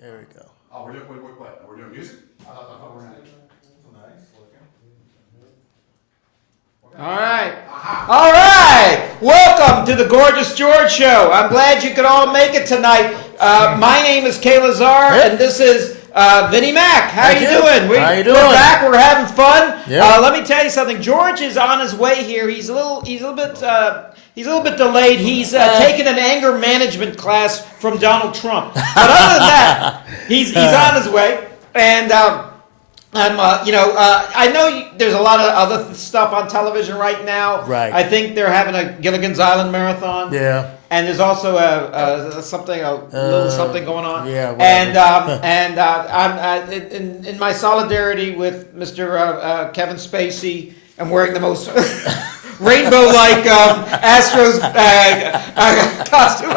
There we go. Oh, we're doing what? We're doing music? I thought we're nice looking. All right. All right. Welcome to the Gorgeous George Show. I'm glad you could all make it tonight. My name is Kay Lazar, and this is Vinnie Mac. How you doing? How you doing? We're back. We're having fun. Yep. Let me tell you something. George is on his way here. He's a little bit delayed. He's taking an anger management class from Donald Trump. But other than that, he's on his way. And I know there's a lot of other stuff on television right now. Right. I think they're having a Gilligan's Island marathon. Yeah. And there's also a little something going on. Yeah. Whatever. I'm in my solidarity with Mr. Kevin Spacey. I'm wearing the most rainbow-like Astros costume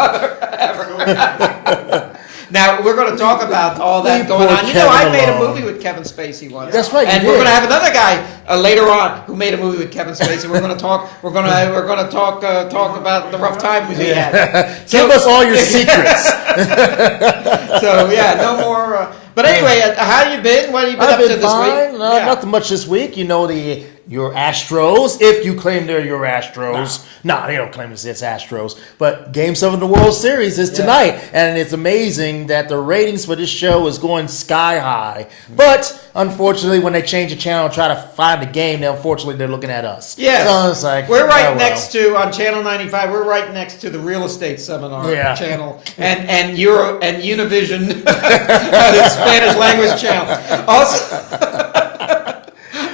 ever. Now, we're going to talk about all that going on. You know, I made a movie with Kevin Spacey once. That's right. And we're going to have another guy later on who made a movie with Kevin Spacey. We're going to talk. We're going to talk about the rough time we had. Give us all your secrets. So yeah, no more. But anyway, how you been? What have you been up to this week? Nothing much this week. You know your Astros, if you claim they're your Astros. No, they don't claim it's Astros. But Game 7 of the World Series is tonight. And it's amazing that the ratings for this show is going sky high. But, unfortunately, when they change the channel and try to find the game, they're looking at us. Yeah. So it's like, we're right next to, on Channel 95, we're right next to the Real Estate Seminar channel. And Univision, the Spanish language channel.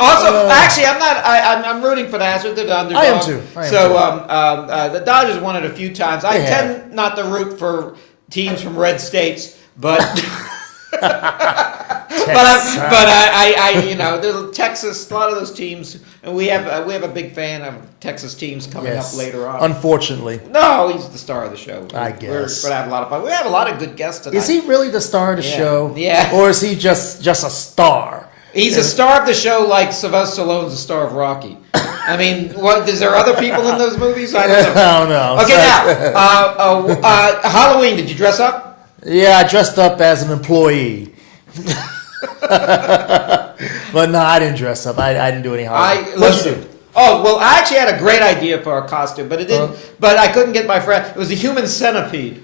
Also, actually, I'm rooting for the Astros. They're the underdog. I am too. The Dodgers won it a few times. I tend not to root for teams from red states, but there's Texas. A lot of those teams, and we have a big fan of Texas teams coming up later on. Unfortunately, no, he's the star of the show. I guess we're gonna have a lot of fun. We have a lot of good guests tonight. Is he really the star of the show? Yeah. Or is he just a star? He's a star of the show, like Sylvester Stallone's the star of Rocky. I mean, is there other people in those movies? I don't know. I don't know. Okay, now, Halloween, did you dress up? Yeah, I dressed up as an employee. But no, I didn't dress up. I didn't do any Halloween. What'd you do? Oh, well, I actually had a great idea for a costume, but it didn't. But I couldn't get my friend. It was a human centipede,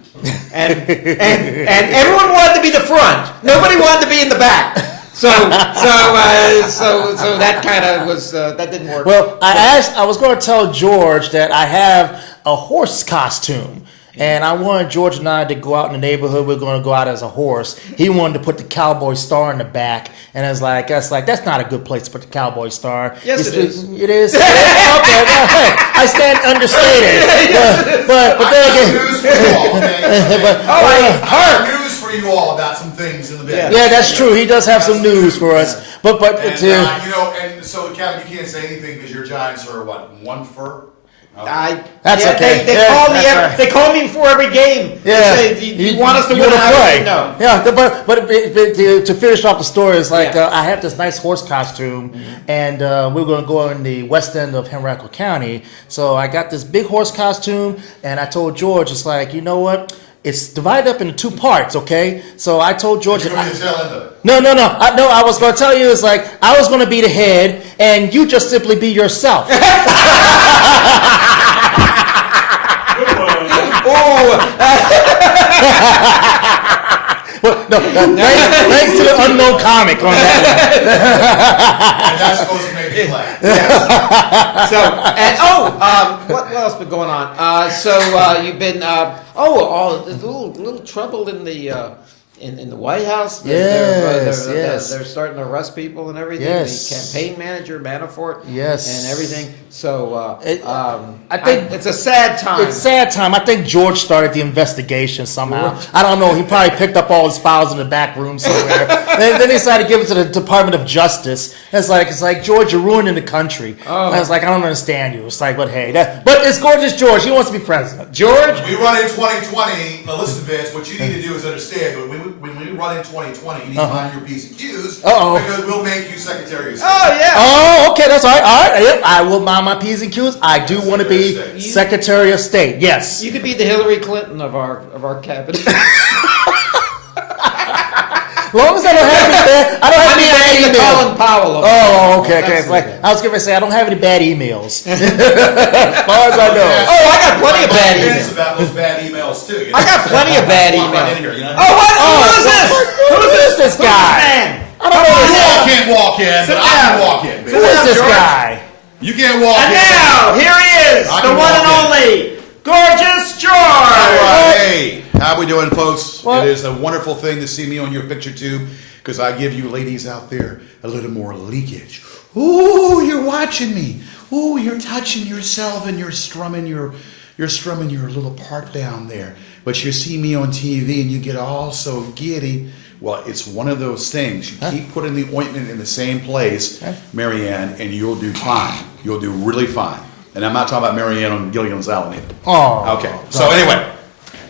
and everyone wanted to be the front. Nobody wanted to be in the back. So that kind of was that didn't work. Well, I was going to tell George that I have a horse costume, and I wanted George and I to go out in the neighborhood. We're going to go out as a horse. He wanted to put the cowboy star in the back, and it's like that's not a good place to put the cowboy star. Yes, it is. It is. Okay, I stand understated. But then again, I have news for you all about some things in the business. Yeah, that's true. He does have some news for us. But and so Kevin, you can't say anything because your Giants are one fur. That's okay. They call me before every game. Yeah. They say, you want us to win? Play? No. Yeah, but to finish off the story, it's like I have this nice horse costume, and we're going to go in the west end of Henrico County. So I got this big horse costume, and I told George, it's like, you know what? It's divided up into two parts, okay? So I told George... You're going to tail end of it. No. I was going to tell you, it's like, I was going to be the head, and you just simply be yourself. Well, no, thanks to the unknown comic on that one. And that's supposed to make me laugh. So, what else been going on? You've been, there's a little trouble in the White House. Yes. They're starting to arrest people and everything. Yes. The campaign manager, Manafort. Yes. And everything. So, I think it's a sad time. It's a sad time. I think George started the investigation somehow. I don't know. He probably picked up all his files in the back room somewhere. then he decided to give it to the Department of Justice. It's like George, you're ruining the country. Oh. And I was like, I don't understand you. It's like, but hey, but it's gorgeous George. He wants to be president. George, we run in 2020. Now listen, Vince. What you need to do is understand when we run in 2020, you need to find your P's and Q's because we'll make you Secretary of State. Oh yeah. Oh, okay, that's all right. All right. Yep, I will mind my P's and Q's. I do want to be Secretary of State. Yes. You could be the Hillary Clinton of our cabinet. long as I don't have any bad, I don't have any bad the emails. Colin Powell. Oh, okay. Like, I was gonna say I don't have any bad emails. As far as I know. Oh, I got plenty of bad emails. About those bad emails too. I got plenty of bad emails. Right in here, you know? Oh, what? Who is this? Who is this guy? Man? I don't know You all this. can't walk in, but I can walk in. Who is this George. guy? You can't walk And in. now, here he is, I the can one walk and in. only, Gorgeous George. All right, hey, how we doing, folks? What? It is a wonderful thing to see me on your picture tube because I give you ladies out there a little more leakage. Ooh, you're watching me. Ooh, you're touching yourself and you're strumming your little part down there. But you see me on TV and you get all so giddy. Well, it's one of those things. You keep putting the ointment in the same place, Marianne, and you'll do fine. You'll do really fine. And I'm not talking about Marianne on Gilligan's Island either. Oh. Okay. So anyway,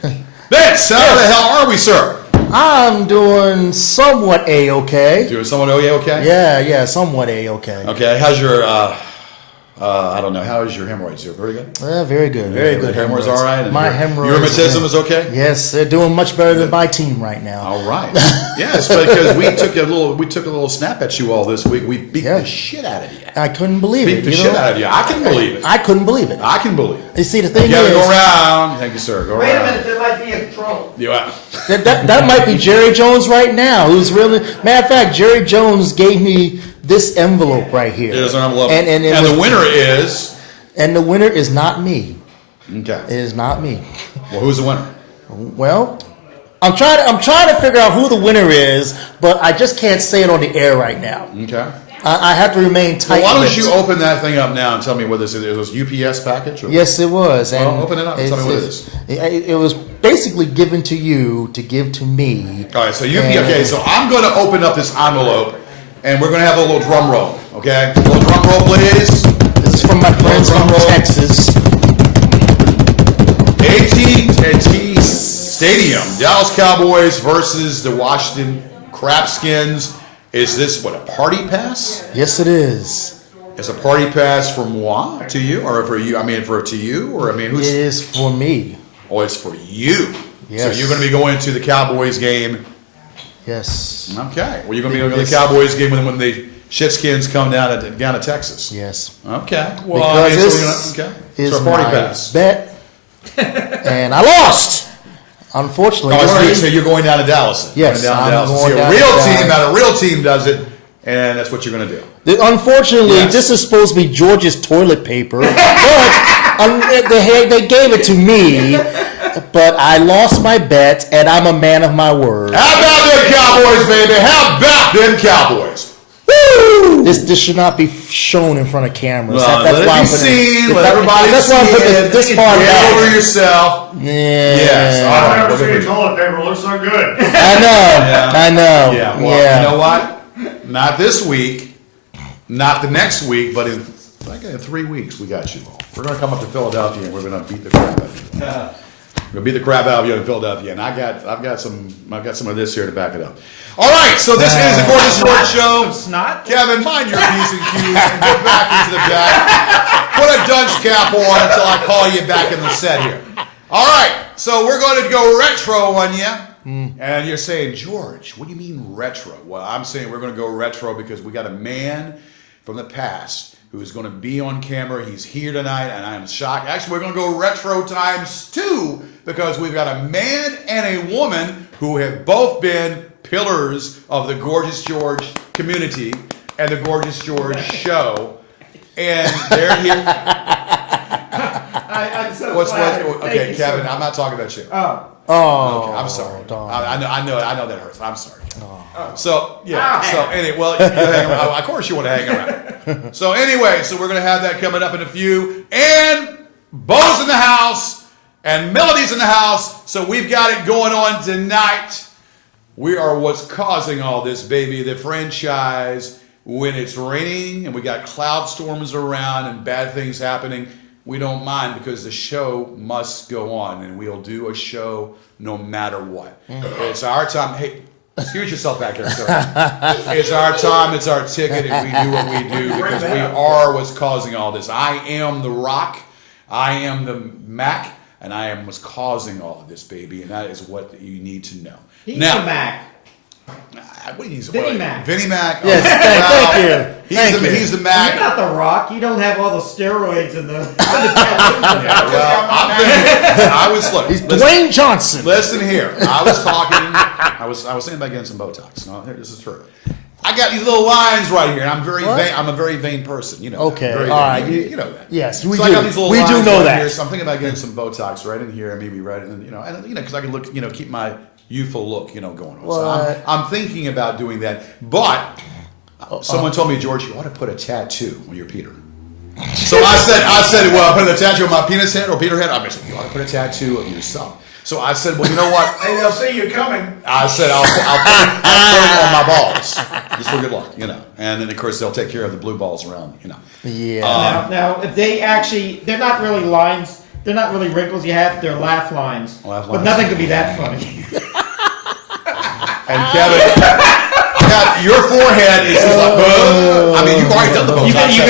Vince, how the hell are we, sir? I'm doing somewhat A-okay. Doing someone okay? Yeah, somewhat A-okay. Okay. How's your I don't know. How is your hemorrhoids here? Very good. Very good, very good. Hemorrhoids all right. And My your hemorrhoids. Your rheumatism is okay. Yes, they're doing much better than my team right now. All right. Yes, because we took a little snap at you all this week. We beat the shit out of you. I couldn't believe Beat it. the shit out of you. I can believe it. I couldn't believe it. I can believe it. You see, the thing You gotta is, go around. Thank you, sir. Go Wait a around. minute, there might be a troll. Yeah. that might be Jerry Jones right now. Who's really? Matter of fact, Jerry Jones gave me this envelope right here. There's an envelope. And the winner is. And the winner is not me. Okay. It is not me. Well, who's the winner? Well, I'm trying to figure out who the winner is, but I just can't say it on the air right now. Okay. I have to remain tight. Well, why don't you open that thing up now and tell me what this is? It was UPS package? Or Yes, it was. And well, open it up and tell me what it is. It was basically given to you to give to me. All right, so okay, so I'm going to open up this envelope, and we're going to have a little drum roll, okay? A little drum roll, please. This is from my friends from Texas. AT&T Stadium, Dallas Cowboys versus the Washington Crapskins. Is this, what, a party pass? Yes, it is. It's a party pass from moi to you, or for you? I mean, to you, or I mean, who's? It is for me. Oh, it's for you. Yes. So you're going to be going to the Cowboys game. Yes. Okay. Well, you're going to be going to the Cowboys game when the Shitskins come down to Texas. Yes. Okay. Well, Because this is so party my pass. bet, and I lost. Unfortunately. Oh, so you're going down to Dallas. Yes, Going down to I'm Dallas. going See, down a real to team, Dallas. not a real team does it, and that's what you're going to do. Unfortunately, Yes. this is supposed to be George's toilet paper, but they gave it to me. But I lost my bet, and I'm a man of my word. How about them Cowboys, baby? How about them Cowboys? Woo! This should not be shown in front of cameras. Let it be seen. Let everybody That's see why I'm putting it. this part Get down. over yourself. Yeah. Yes. All right. I've never seen toilet paper look so good. I know. Yeah. Well, you know what? Not this week, not the next week, but in 3 weeks, we got you. We're going to come up to Philadelphia and we're going to beat the crap out of you. We're going to beat the crap out of you in Philadelphia, and I've got some of this here to back it up. All right, so this is the Gorgeous George Show. Snot? Kevin, mind your P's and Q's and get back into the back. Put a dunce cap on until I call you back in the set here. All right, so we're going to go retro on you. And you're saying, George, what do you mean retro? Well, I'm saying we're going to go retro because we got a man from the past who is going to be on camera. He's here tonight, and I'm shocked. Actually, we're going to go retro times 2 because we've got a man and a woman who have both been pillars of the Gorgeous George community and the Gorgeous George show. And they're here. I'm so What's flattered. what? Thank Okay, you so Kevin, much. I'm not talking about you. Oh. Oh. Okay, I'm sorry. darn. I know that hurts. I'm sorry. Oh. So yeah. So anyway, well, you hang around. Of course you want to hang around. So anyway, so we're gonna have that coming up in a few, and Bo's in the house, and Melody's in the house. So we've got it going on tonight. We are what's causing all this, baby. The franchise. When it's raining and we got cloud storms around and bad things happening, we don't mind because the show must go on, and we'll do a show no matter what. It's our time. Hey, excuse yourself back there, sir. It's our time. It's our ticket, and we do what we do because we are what's causing all this. I am the Rock. I am the Mac, and I am what's causing all of this, baby, and that is what you need to know. He's now, the Mac. What do you use? Vinnie Mac. Vinnie Mac. Yes, thank you. Thank you. He's the Mac. You're not the Rock. You don't have all the steroids and the. Well, I'm thinking. I was look. He's Dwayne Johnson. Listen here. I was talking. I was thinking about getting some Botox. No, this is true. I got these little lines right here, and I'm very vain. I'm a very vain person. You know. Okay. Very All vain. right. You know that. Yes, we so do. I got these little We lines do know right that. Here, so I'm thinking about getting some Botox right in here, maybe right in, because I can look, keep my youthful look, going on. What? So I'm thinking about doing that, but someone told me, George, you ought to put a tattoo on your Peter. So I said, well, put a tattoo on my penis head or Peter head. I said, you ought to put a tattoo of yourself. So I said, well, you know what? Hey, they'll see you coming. I said, I'll put it on my balls, just for good luck, And then, of course, they'll take care of the blue balls around, Yeah. Now, if they're not really lines. They're not really wrinkles you have. They're laugh lines. Laugh But lines. nothing could be that funny. And Kevin, your forehead is just like, I mean, you've already done the Botox. You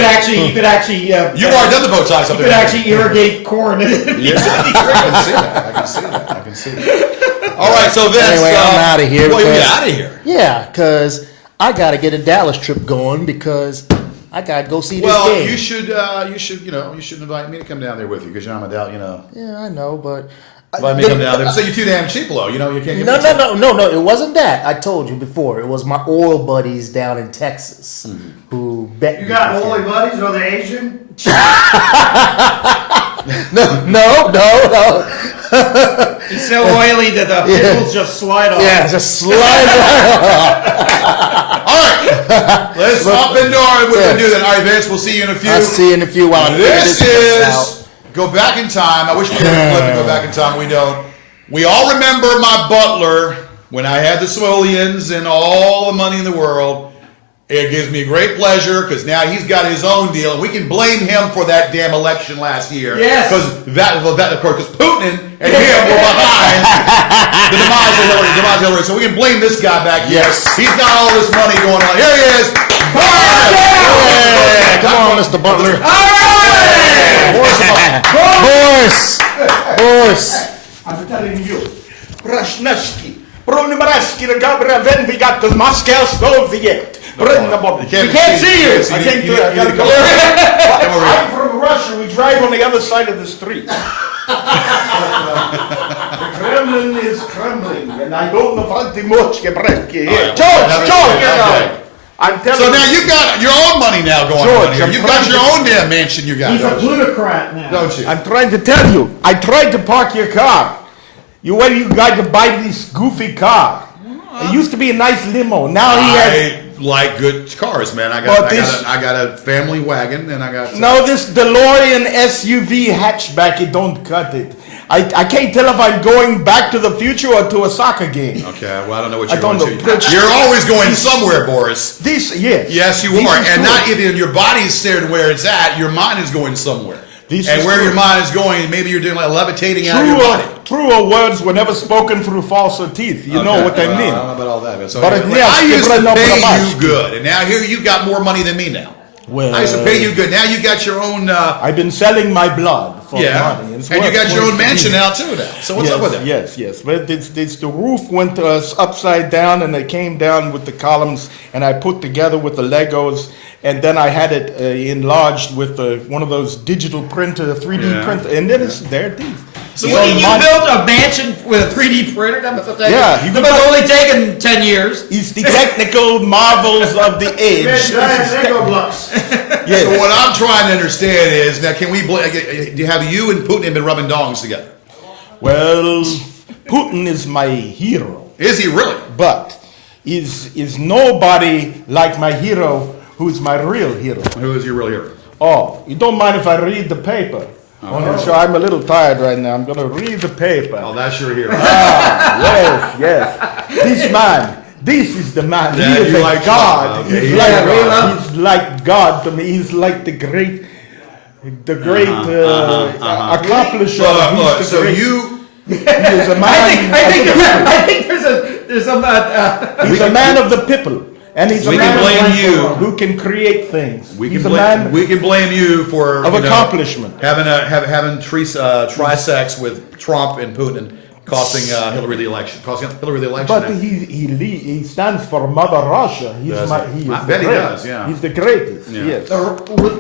could actually. You've already done the Botox up You there. could actually irrigate corn. Yeah, I can see that. All right, so Vince. Anyway, I'm out of here. Well, you because- get out of here. Yeah, because I got to get a Dallas trip going because I got to go see this Well, game. you should invite me to come down there with you because I'm a Dallas, Yeah, I know, but Invite me to come down there. So you're too damn cheap, low. You can't get No. It wasn't that. I told you before. It was my oil buddies down in Texas who bet. You got holy buddies? Are they Asian? No. He's so oily that the pickles just slide off. Yeah, just slide right off. All right, let's up and door. We're gonna do that. All right, Vince. We'll see you in a few. I'll see you in a few while I figure This this out. is go back in time. I wish we had a clip to go back in time. We don't. We all remember my butler when I had the simoleons and all the money in the world. It gives me great pleasure because now he's got his own deal, and we can blame him for that damn election last year. Yes. Because of course, Putin and him were behind the demise of Hillary. So we can blame this guy back here. Yes. He's got all this money going on. Here he is. Yeah, come on, Mr. Butler. Boris. I'm telling you, Brashnevsky, Brunimaraski, the Gabriel, then we got the Moscow Soviet. We can't see you. I can't do it. I gotta go. I'm from Russia. We drive on the other side of the street. The Kremlin is crumbling, and I don't know what the much George, I'm telling you. So now you got your own money now going on here. You've got your own damn mansion you got. He's a plutocrat now. Don't you? I'm trying to tell you. I tried to park your car. Where you got to buy this goofy car? It used to be a nice limo. Now he has. I like good cars, man. I got a family wagon, and I got. No, this DeLorean SUV hatchback, it don't cut it. I can't tell if I'm going back to the future or to a soccer game. Okay, well, I don't know what I you're don't going know. to. You're always going somewhere, Boris. Yes. Yes, you This are, is and true. not even your body's staring where it's at. Your mind is going somewhere. This and is where true. your mind is going, maybe you're doing like levitating out of your body. Truer words were never spoken through falser teeth. You know what I mean. I don't know about all that. So But anyway, yes, I used to no pay problema. you good, and now here you got more money than me now. Well, I used to pay you good. Now you got your own. I've been selling my blood for money. And It's you worth got your own $20 mansion billion. now too. Now, so what's up with that? Yes. But the roof went upside down, and it came down with the columns, and I put together with the Legos, and then I had it enlarged with one of those digital printer, 3D printer, and then it's there. It is. So You built a mansion with a 3D printer? That must have taken, Yeah, you that can must have only taken 10 years. It's the technical marvels of the age. Giant Lego blocks. Yes. So what I'm trying to understand is now, can we? Have you and Putin been rubbing dongs together? Well, Putin is my hero, Is he really? but is nobody like my hero, who's my real hero. Who is your real hero? Oh, you don't mind if I read the paper? So I'm a little tired right now. I'm going to read the paper. Oh, that's your hero. Yes. This man, this is the man. Yeah, he is you like like God. Trump. Okay, He's he's like like God. he's like God to me. He's like the great accomplisher. Look, He's the so great- you. he is a man. I think there's some. He's a man of the people. And he's a We man can blame you. who can create things. We He's can a man blame you for of accomplishment. having trisex with Trump and Putin. costing Hillary the election. Costing Hillary the election. But he stands for Mother Russia. Does he? I the bet he great. does, yeah. He's the greatest. Yeah. Yes.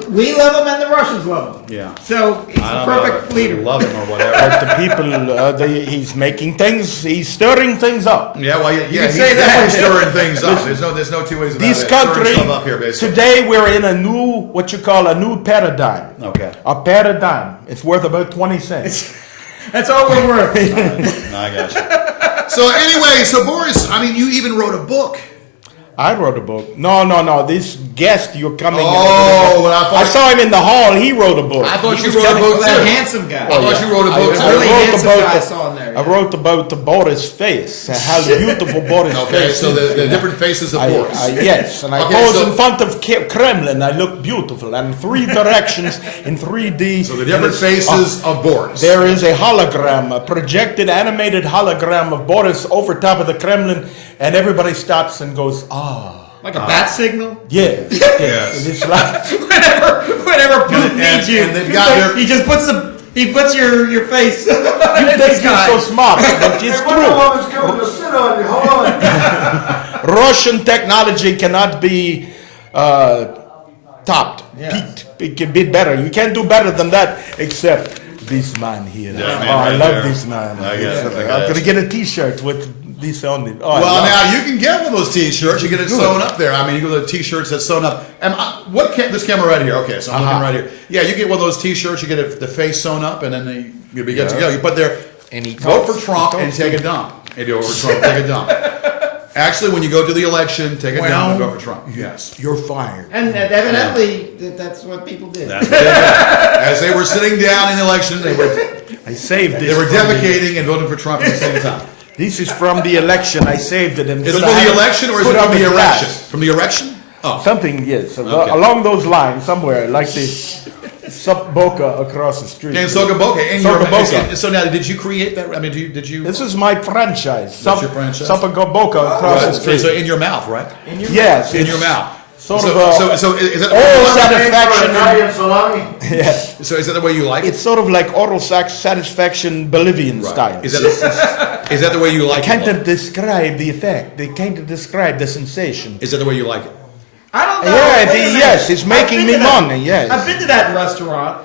We love him and the Russians love him. Yeah. So he's I a don't perfect know, leader. love him or whatever. But the people, he's making things, he's stirring things up. Yeah, well, yeah, can he's say that. definitely stirring things up. There's no two ways about This it. Stirring country, stuff up here, basically. today we're in a new, what you call a new paradigm. Okay. A paradigm. It's worth about 20 cents. That's all we're worth. I got you. So anyway, so Boris, I mean, you even wrote a book. I wrote a book. No. This guest you're coming. Oh, well, I saw him in the hall. He wrote a book. I thought you was wrote a book that too. handsome guy. I thought you wrote a book I too. really wrote handsome about guy I the- saw in there. I wrote about the Boris face. How beautiful Boris Okay, face. so is. the different faces of Boris. Yes, and I Okay, pose so- in front of Kremlin. I look beautiful, and 3 directions in 3D. So the different faces of Boris. There is a hologram, a projected animated hologram of Boris over top of the Kremlin, and everybody stops and goes, ah. Like a bat signal. Yes. Yes. And it's like, Whenever Putin needs you, and they've got their- he just puts your face. you think you're so smart, but it's Hey, Wonder true. Woman's coming to sit on you. Hold on. Russian technology cannot be topped, peaked. It can be better. You can't do better than that, except this man here. Yeah, man, I right love there. this man. I guess, I I'm guess. gonna get a T-shirt with this on it. Oh, I Well, love now you can get one of those T-shirts. You get it sewn up there. I mean, you go to the T-shirts that's sewn up. And this camera right here? Okay, so I'm looking right here. Yeah, you get one of those T-shirts. You get the face sewn up, and then you'll be good to go. You put there, vote for Trump and take a dump. And you vote for Trump, take a dump. Actually, when you go to the election, take a dump and vote for Trump. Yes. You're fired. And evidently, that's what people did. That's what they did. As they were sitting down in the election, they were I saved this. defecating from and voting for Trump at the same time. This is from the election. I saved it. And Is it could from I the have election or is put it from on the glass? erection? From the erection? Oh. Something, yes. Okay. Along those lines, somewhere, like the Sup Boca across the street. And Soka Boca. And Soka Boca. so now, did you create that? I mean, did you? This is my franchise. That's your franchise? Sup Boca across the Right, street. so in your mouth, right? Yes. In it's your mouth. Sort so, of a... so is that oral For satisfaction. Italian salami. Yes. so is that the way you like it? It's sort of like oral satisfaction Bolivian style. Is that the way you like Kind it? of describe the effect. They kind of describe the sensation. Is that the way you like it? I don't know. Yeah, Wait a minute. yes, it's making I've me been to that- money, yes. I've been to that restaurant.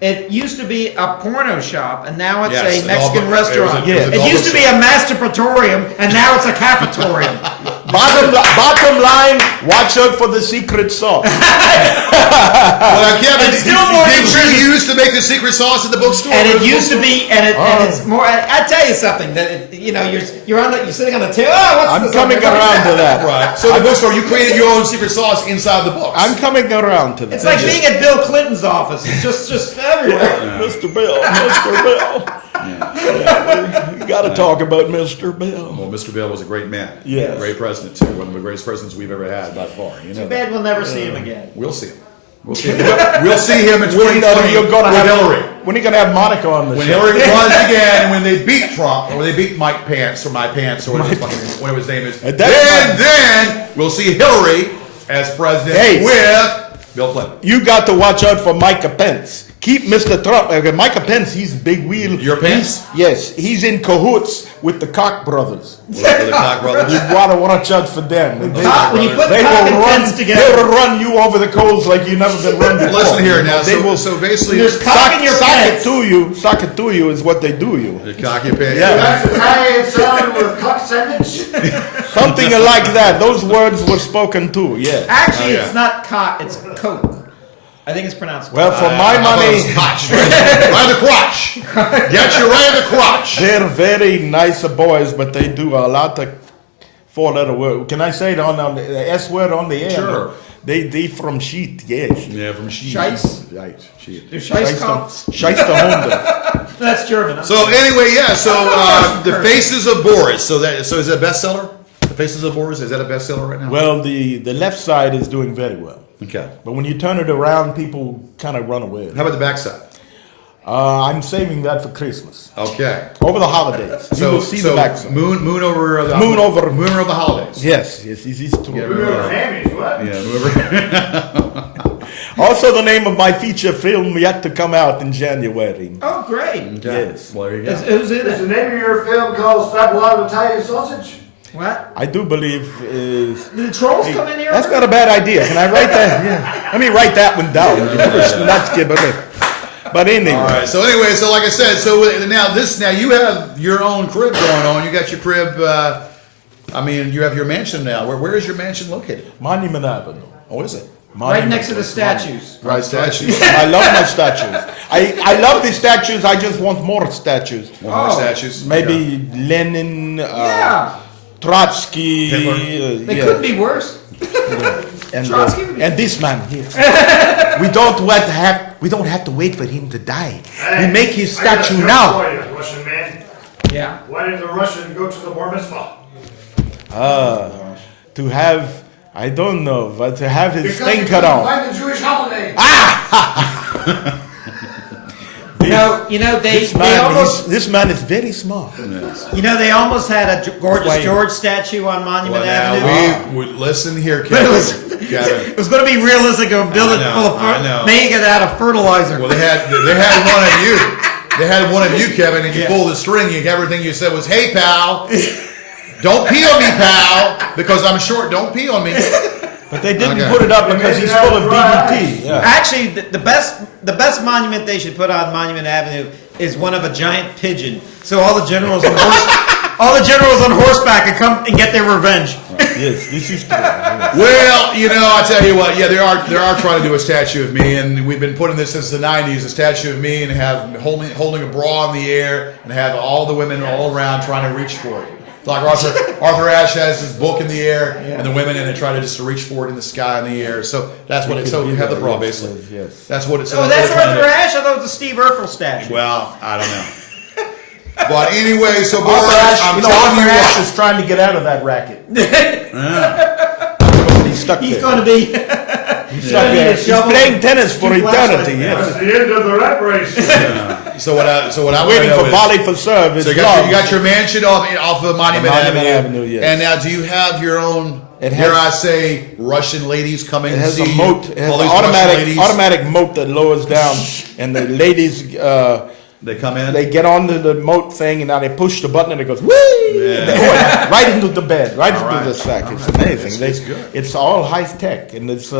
It used to be a porno shop, and now it's Yes, a Mexican restaurant. it was a It used to be a masturbatorium, and now it's a cafetorium. Bottom line, watch out for the secret sauce. Well, Kevin, And still more did nutritious. you used to make the secret sauce at the bookstore? And Or it the used to bookstore? be, and it's more. I tell you something that you're sitting on the table. Oh, what's I'm this? coming around to that. Right. So the bookstore, you created your own secret sauce inside the books. I'm coming around to that. It's like being at Bill Clinton's office. It's just everywhere. Mr. Bill, Mr. Bill. Yeah, we got to talk about Mr. Bill. Well, Mr. Bill was a great man. Yes. A great president, too. One of the greatest presidents we've ever had by far. You know Too that. bad we'll never see him again. We'll see him. We'll see him. We'll see him in When 2020 you're gonna with have Hillary. When are you going to have Monica on the When show? Hillary runs again, when they beat Trump, or when they beat Mike Pence, or My Pants, or whatever his name is, then we'll see Hillary as president Hey. with Bill Clinton. You got to watch out for Micah Pence. Keep Mr. Trump. Micah Pence, he's big wheel. Your Pence? Yes, he's in cahoots with the Koch brothers. The Koch brothers. You gotta watch out for them. They, When you put they Koch and will run. Pence They together, will run you over the coals like you never been run before. Listen here now. They will So basically, there's cock in your sock it pants. to you. Sock it to you is what they do you. the Koch and Pence. Yeah. That's Italian salami with cock sandwich. Something like that. Those words were spoken too. Yeah. actually, Oh, yeah. it's not cock, it's coke. I think it's pronounced. Well, for my How about money, his crotch? Right in the crotch. Get you right in the crotch. they're very nice boys, but they do a lot of four-letter words. Can I say it on the S word on the air? Sure. They from sheet, yes. Yeah, from she. Scheiss? Right, shit. They're Scheiss. Scheiss the Honda. That's German. Huh? So anyway, yeah. So the Faces of Boris. So is that a bestseller? The Faces of Boris, is that a bestseller right now? Well, the left side is doing very well. Okay. But when you turn it around, people kind of run away. How about the backside? I'm saving that for Christmas. Okay. Over the holidays. You will see the backside. Moon over the Moon over- the holidays. Yes, it's easy to Yeah, We were hammies, what? Yeah, moon over. Also, the name of my feature film yet to come out in January. Oh, great. Yes. Well, there you go. Who's in Is the it? name of your film called Stop a Lot of Italian Sausage? What? I do believe is. Did the trolls come in here? That's not a bad idea. Can I write that? Yeah. Let me write that one down. But anyway. All right. So anyway, so like I said, so now you have your own crib going on. You got your crib. You have your mansion now. Where is your mansion located? Monument Avenue. Oh, is it? Right next to the statues. Right, statues. I love my statues. I love the statues. I just want more statues. More statues. Maybe Lenin, Yeah. Trotsky. Hitler. They couldn't be worse. Trotsky would be- And this man here. we don't have to wait for him to die. We make his I got a statue joke now. for you, Russian man. Yeah. Why did the Russian go to the bar mitzvah? To have, I don't know, but to have his Because thing he cut couldn't off. find the Jewish holiday. This man is very smart. They almost had a Gorgeous Wait. George statue on Monument Well, Avenue. now we listen here, But Kevin. it was going to be realistic and build it I know, full of I know. make it out of fertilizer. Well, they had one of you. They had one of you, Kevin, and you pulled the string. And everything you said was, "Hey, pal, don't pee on me, pal, because I'm short. Don't pee on me." But they didn't Okay. put it up because he's full of DDT. Yeah. Actually, the best monument they should put on Monument Avenue is one of a giant pigeon. So all the generals on horseback can come and get their revenge. Yes, this is true. Yes. Well, I tell you what. Yeah, they are trying to do a statue of me, and we've been putting this since the '90s. A statue of me, and have holding a bra in the air, and have all the women all around trying to reach for it. Like Arthur Ashe has his book in the air, and the women in it try to just reach for it in the sky in the air. So that's what it. So you have the bra, basically. Yes. That's what it's. Oh, that's Arthur Ashe? I thought it was a Steve Urkel statue. Well, I don't know. But anyway, so Boris, Arthur Ashe, I'm Arthur telling you Ashe what. is trying to get out of that racket. He's stuck He's there. going to be. He's stuck there. He's playing tennis for eternity. That's Yes. the end of the rat race. So what I Waiting want to for know Bali for serve. is, so Is you got your mansion off of Monument Avenue. Yes. And now, do you have your own? It Dare I has- say, Russian ladies coming It to has see a moat. you? It has All an these Russian ladies, automatic moat that lowers down, and the ladies they come in. they get onto the moat thing, and now they push the button, and it goes whee, Yeah. They go right into the bed, right All into right. the sack. It's amazing. It's good. It's all high tech, and it's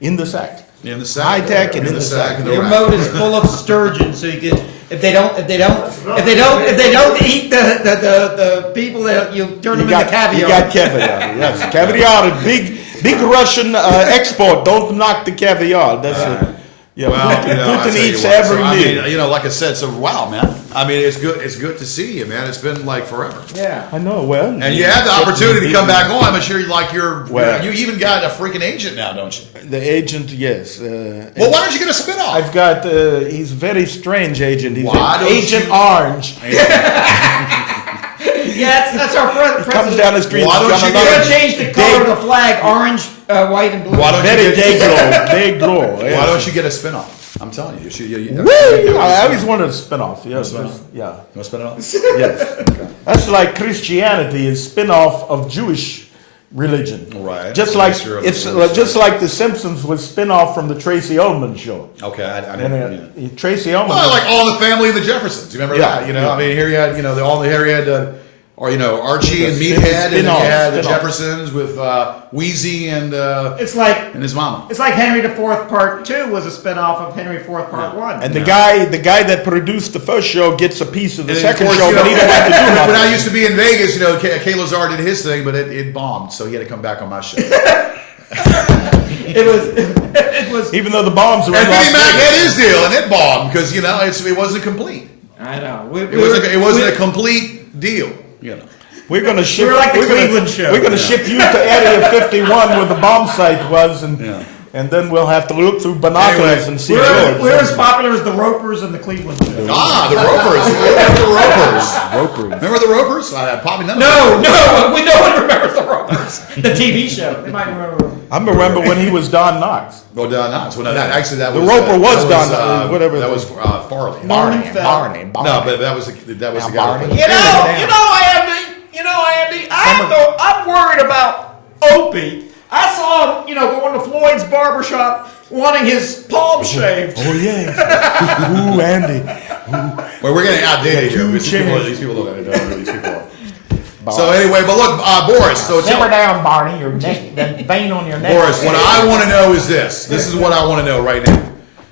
in the sack. in the sack. High tech and in the sack. and the The rack. remote is full of sturgeon, so you can. If they don't eat the people, that you turn them into caviar. You got caviar. Yes, caviar is big Russian export. Don't knock the caviar. That's it. Yeah, Well, Putin, I Putin tell you eats what, every so, I meal. mean, like I said, so wow, man. I mean, it's good. It's good to see you, man. It's been like forever. Yeah. I know. Well, And you have the opportunity to come back on. I'm sure Well- you even got a freaking agent now, don't you? The agent, yes. Well, why don't you get a spinoff? I've got. He's a very strange agent. He's Why don't Agent you- Orange. Yeah, that's our Comes president. down the street. Why don't he's got you We're get gonna another change the color of the flag: orange, white, and blue. Why don't you very get, day glow. Day glow. Why Yes. don't you get a spinoff? I'm telling you. Woo! I always wanted a spin-off. Yes. spin-off? Yeah. You want to spinoff? Yes. That's like Christianity is spin-off of Jewish religion. Right. Just like Mixture of it's the two. just like The Simpsons was spin-off from the Tracy Ullman show. Okay, I And didn't. Tracy Ullman. Well, like All in the Family and the Jeffersons. You remember Yeah, that? yeah. I mean, here you had, here you had, Archie and Spin- Meathead, and then you spin-off, had the spin-off. Jeffersons with Wheezy and It's like his mama. Henry IV Part 2 was a spinoff of Henry IV Part 1. And the guy that produced the first show gets a piece of the And then, of second course, show, but he don't have to do when I nothing. used to be in Vegas, Kay Lazar did his thing, but it bombed, so he had to come back on my show. It was. Even though the bombs were And in Las Vinnie Mac Vegas. had his deal, and it bombed because it wasn't complete. I know. It wasn't a complete deal. We're going to ship. We're like the we're gonna- Cleveland show. We're going to ship you to Area 51 where the bomb site was, and Yeah. and then we'll have to look through binoculars Anyway, and see We're as George. popular as the Ropers and the Cleveland show. The Ropers. Remember the Ropers? Ropers. Remember the Ropers? Probably not. No one remembers the Ropers. The TV show. They might remember. I remember when he was Don Knox. Well, no, actually, that The was Roper was that done, whatever. That was Farley. Barney. No, but that was the guy. Barney. who- Andy, I'm worried about Opie. I saw him, going to Floyd's barbershop wanting his palm shaved. Oh, yes. Ooh, Andy. Well, we're getting outdated here. These people don't know who these people are. So anyway, but look, Boris. So Simmer down, Barney. Your neck, that vein on your neck. Boris, what I want to know is this. This is what I want to know right now.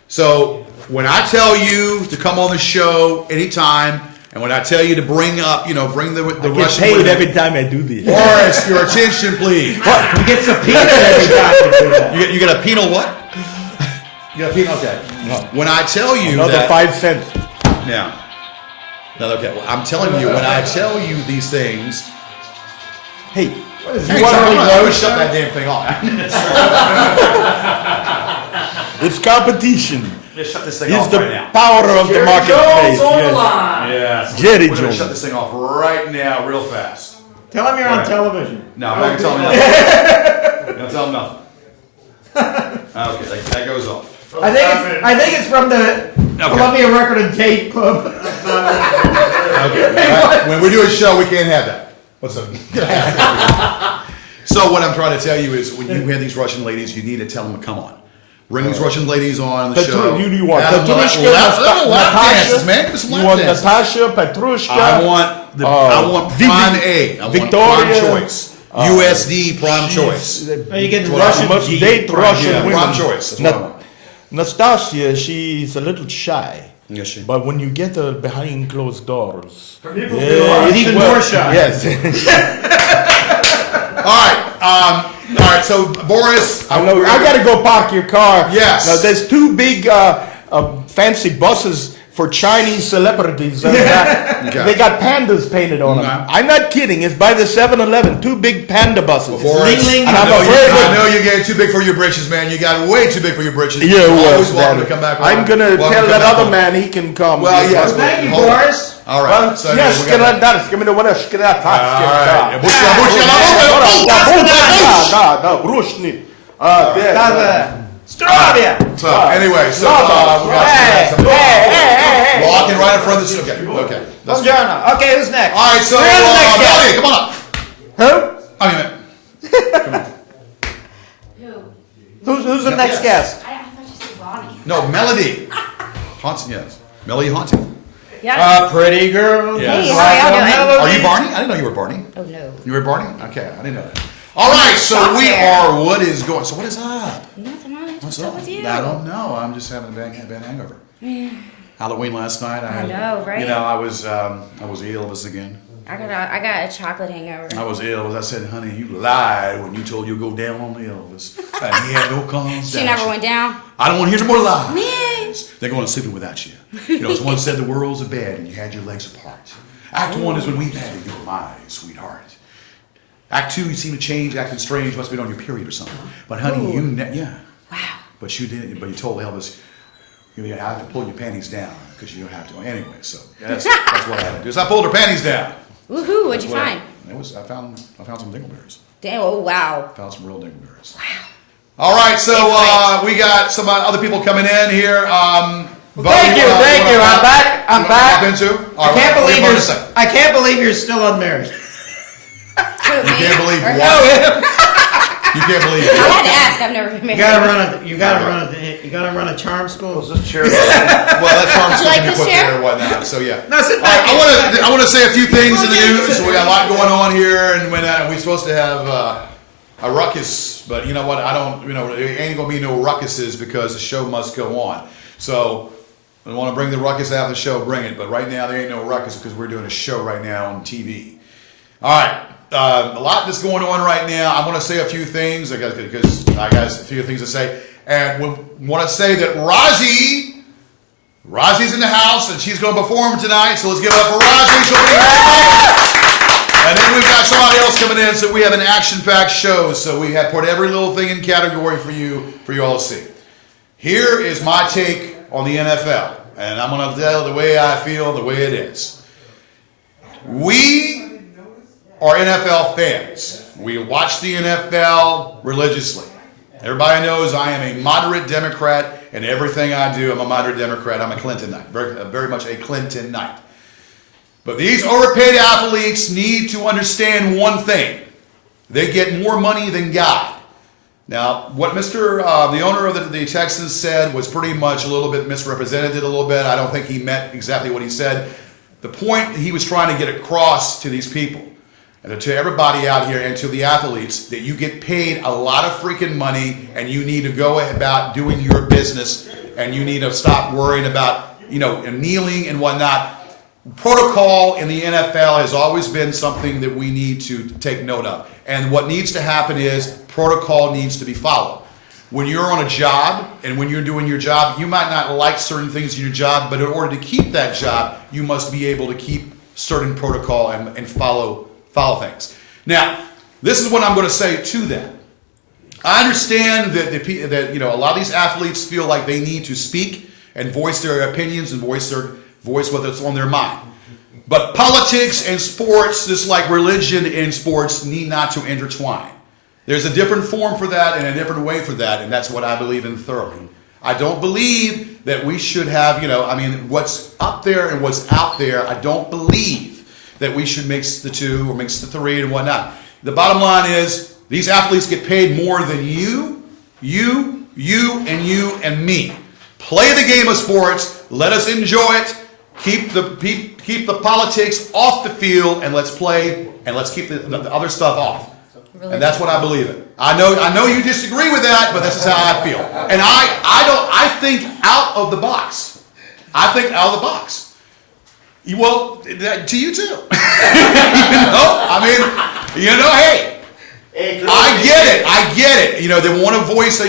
So when I tell you to come on the show anytime, and when I tell you to bring up, bring the Russian paid women, every time I do this. Boris, your attention, please. What? He gets a peanut every time you do that. You get a penal what? You got a penal? Okay. When I tell you Another that, 5 cents. now. No, okay. Well, I'm telling you, when I tell you these things, Hey, hey, I'm gonna shut that damn thing off. it's competition. Just shut this thing It's off the right now. power of the marketplace. Jones on the Yes. line. Yes. Jerry We're gonna Jones. shut this thing off right now, real fast. Tell him you're on television. No, I'm not gonna tell him nothing. I'm gonna tell him nothing. Okay, that goes off. I think it's from the Columbia Record and Tape Club. Okay. When we do a show, we can't have that. What's up? So what I'm trying to tell you is, when you have these Russian ladies, you need to tell them to come on. Bring these Russian ladies on the show. Who do you want? Have them Petrushka, lap dances, man. Give us some You lap want dances. Natasha, Petrushka? I want Prime A. I want Victoria, Prime Choice. USD Prime Choice. Are you getting Russian Russian? must date Russian Yeah, women. Prime Choice. That's what I want. Nastasia, she's a little shy. Yes, she. But when you get her behind closed doors, People it's even well- more shy. Yes. All right. So Boris, I got to go park your car. Yes. Now, there's two big fancy buses for Chinese celebrities. Okay. They got pandas painted on them. Okay. I'm not kidding. It's by the 7-Eleven. Two big panda buses. Boris, Ling, ling. And I'm I afraid know you're getting too big for your britches, man. You got way too big for your britches. Yeah, You're well, always welcome Daddy. to come back. I'm going to Welcome tell come that back other on. man he can come. Well, yes. Thank you, Hold on. Boris. All right. Well, So anyway, yes, we got that. All right. Stravia. So anyway, we got some walking right in front of the. Okay. That's- Buongiorno. Okay, who's next? All right. So Where's the next guy? Melody, come on up. Who? I mean, Who's the next guest? I thought you said Bonnie. no, Melody. Haunting, yes. Melody Haunting. Yeah. Pretty girl. Hey, how y'all doing? Are you Barney? I didn't know you were Barney. Oh no. You were Barney? Okay, I didn't know that. All right, so we are. What is going? So what is up? Nothing on it. What's What's up with you? I don't know. I'm just having a bad hangover. Halloween last night. I know, right? You know, I was ill this again. I got a chocolate hangover. I was ill. I said, honey, you lied when you told you go down on the Elvis. And he had no cons. She never went down. I don't want to hear no more lies. Man. They're going to sleep without you. You know, someone said the world's a bed and you had your legs apart. Act 1 is when we had you were my sweetheart. Act 2, you seem to change, acting strange, must have been on your period or something. But honey, yeah. Wow. But you didn't. But you told Elvis, you have to pull your panties down because you don't have to. Anyway, so that's what I had to do. So I pulled her panties down. Woohoo! What'd you Well, find? I found some dingleberries. Damn! Oh wow! Found some real dingleberries. Wow. All right, so we got some other people coming in here. Thank you. I'm back. I'm back. Into? I can't believe you're still unmarried. Who, You me? can't believe Or what? no? You can't believe I it. had to ask. I've never been You married. gotta run a charm school. Well, that charm Would you like can be this put chair? there or whatnot. So yeah. No, sit All right, back. I want to say a few things in the Well, yeah, news. sit We got a there. lot going on here, and when we're supposed to have a ruckus, but you know what? I don't. You know, there ain't gonna be no ruckuses because the show must go on. So I want to bring the ruckus after the show. Bring it. But right now there ain't no ruckus because we're doing a show right now on TV. All right. A lot that's going on right now. I want to say a few things because I got a few things to say, and we want to say that Rosie's in the house and she's going to perform tonight. So let's give it up for Rosie. She'll be here. And then we've got somebody else coming in. So we have an action-packed show. So we have put every little thing in category for you all to see. Here is my take on the NFL, and I'm going to tell the way I feel, the way it is. We are NFL fans. We watch the NFL religiously. Everybody knows I am a moderate Democrat in everything I do. I'm a moderate Democrat. I'm a Clintonite, very much a Clintonite. But these overpaid athletes need to understand one thing. They get more money than God. Now, what the owner of the Texans said was pretty much a little bit misrepresented it a little bit. I don't think he meant exactly what he said. The point he was trying to get across to these people and to everybody out here and to the athletes that you get paid a lot of freaking money and you need to go about doing your business and you need to stop worrying about, kneeling and whatnot. Protocol in the NFL has always been something that we need to take note of. And what needs to happen is protocol needs to be followed. When you're on a job and when you're doing your job, you might not like certain things in your job, but in order to keep that job, you must be able to keep certain protocol and follow things. Now, this is what I'm going to say to that. I understand that a lot of these athletes feel like they need to speak and voice their opinions and voice what's on their mind. But politics and sports, just like religion and sports, need not to intertwine. There's a different form for that and a different way for that, and that's what I believe in thoroughly. I don't believe that we should have, what's up there and what's out there, I don't believe that we should mix the two or mix the three and whatnot. The bottom line is these athletes get paid more than you, and me. Play the game of sports. Let us enjoy it. Keep the politics off the field, and let's play, and let's keep the other stuff off. And that's what I believe in. I know you disagree with that, but this is how I feel. And I think out of the box. I think out of the box. Well, to you too. Hey. I get it. They want to voice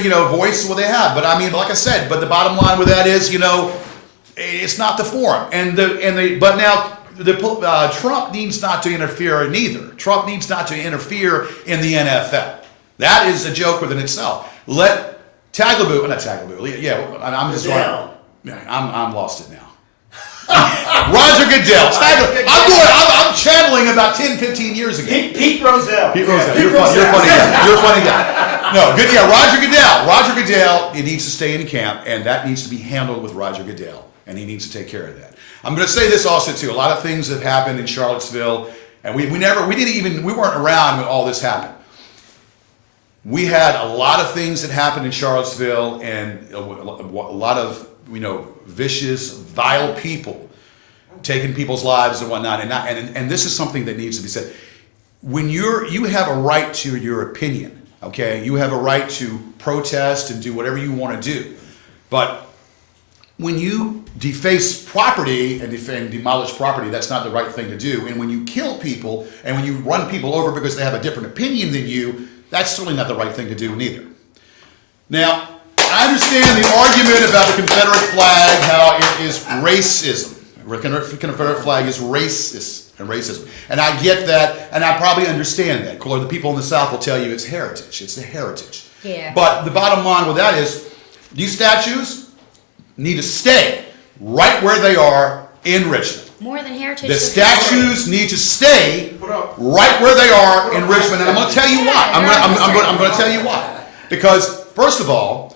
what they have. But like I said, but the bottom line with that is, it's not the forum. But now Trump needs not to interfere neither. Trump needs not to interfere in the NFL. That is a joke within itself. Let Tagliabue, not Tagliabue. Yeah, I'm just right. I'm lost it now. Roger Goodell. I'm channeling about 10, 15 years ago. Pete Rozelle. You're a funny guy. No, good. Yeah, Roger Goodell. Roger Goodell, he needs to stay in camp, and that needs to be handled with Roger Goodell, and he needs to take care of that. I'm going to say this also too. A lot of things have happened in Charlottesville, and we weren't around when all this happened. We had a lot of things that happened in Charlottesville, and a lot of vicious, vile people taking people's lives and whatnot. And this is something that needs to be said. When you have a right to your opinion, okay? You have a right to protest and do whatever you want to do. But when you deface property and demolish property, that's not the right thing to do. And when you kill people and when you run people over because they have a different opinion than you, that's certainly not the right thing to do neither. Now, I understand the argument about the Confederate flag, how it is racism. The Confederate flag is racist and racism. And I get that, and I probably understand that. The people in the South will tell you it's heritage. It's the heritage. Yeah. But the bottom line with that is these statues need to stay right where they are in Richmond. More than heritage. The statues need to stay right where they are in Richmond. And I'm going to tell you why. I'm going to tell you why. Because, first of all,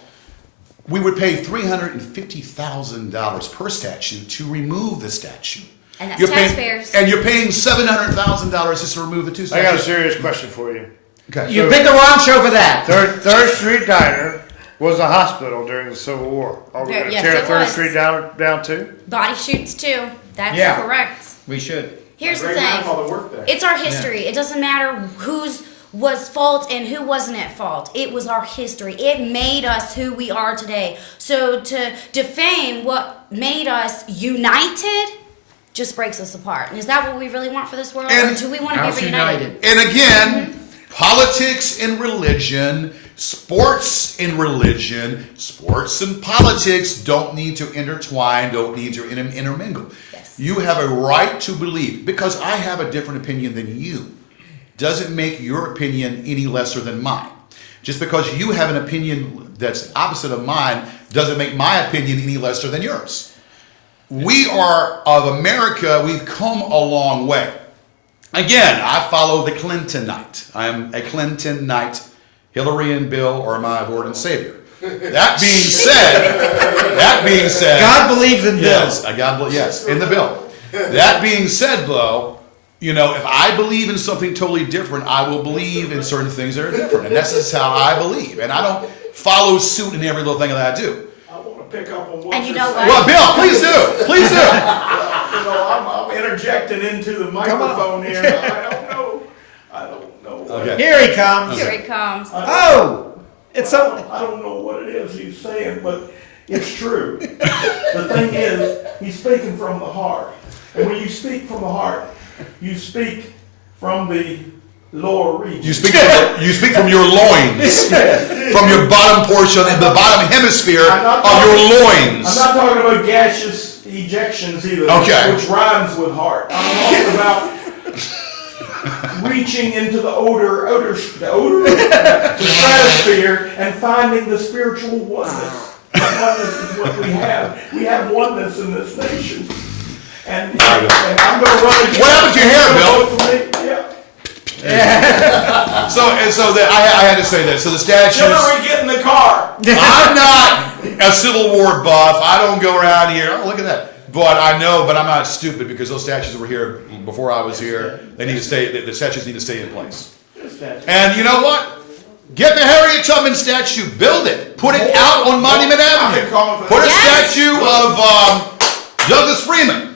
we would pay $350,000 per statue to remove the statue. And that's taxpayers. And you're paying $700,000 just to remove the two statues. I got a serious question for you. Okay. You picked the wrong show for that. Third Street Diner was a hospital during the Civil War. Are we going to Yes, tear it Third was. Street down too? Body shoots too. That's Yeah. correct. We should. Here's the My thing. grandfather worked there. It's our history. It doesn't matter whose was fault and who wasn't at fault. It was our history. It made us who we are today. So to defame what made us united just breaks us apart. And is that what we really want for this world? And or do we want to be reunited? And again, politics and religion, sports and religion, sports and politics don't need to intertwine, don't need to intermingle. Yes. You have a right to believe. Because I have a different opinion than you doesn't make your opinion any lesser than mine. Just because you have an opinion that's opposite of mine doesn't make my opinion any lesser than yours. We are, of America, we've come a long way. Again, I follow the Clintonite. I am a Clintonite. Hillary and Bill are my Lord and Savior. That being said, God believes in Bill. yes, in the bill. That being said, though, if I believe in something totally different, I will believe in certain things that are different. And that's just how I believe. And I don't follow suit in every little thing that I do. I want to pick up on what And you you're know saying. what? Well, Bill, please do. Please do. I'm interjecting into the microphone here. I don't know. Okay. Here he comes. Here it comes. Oh, it's so. I don't know what it is he's saying, but it's true. The thing is, he's speaking from the heart. And when you speak from the heart, you speak from the lower region. You speak from your loins, from your bottom portion, the bottom hemisphere of your loins. I'm not talking about gaseous ejections either, Okay. which rhymes with heart. I'm talking about reaching into the stratosphere and finding the spiritual oneness. Oneness is what we have. We have oneness in this nation. And I'm going to run against. What happened to your hair, Bill? Yeah. So I had to say this. So the statues. Hillary, get in the car. I'm not a Civil War buff. I don't go around here. Oh, look at that. But I know, but I'm not stupid because those statues were here before I was here. They need to stay. The statues need to stay in place. And you know what? Get the Harriet Tubman statue. Build it. Put it out on Monument Avenue. Put a statue of Douglas Freeman.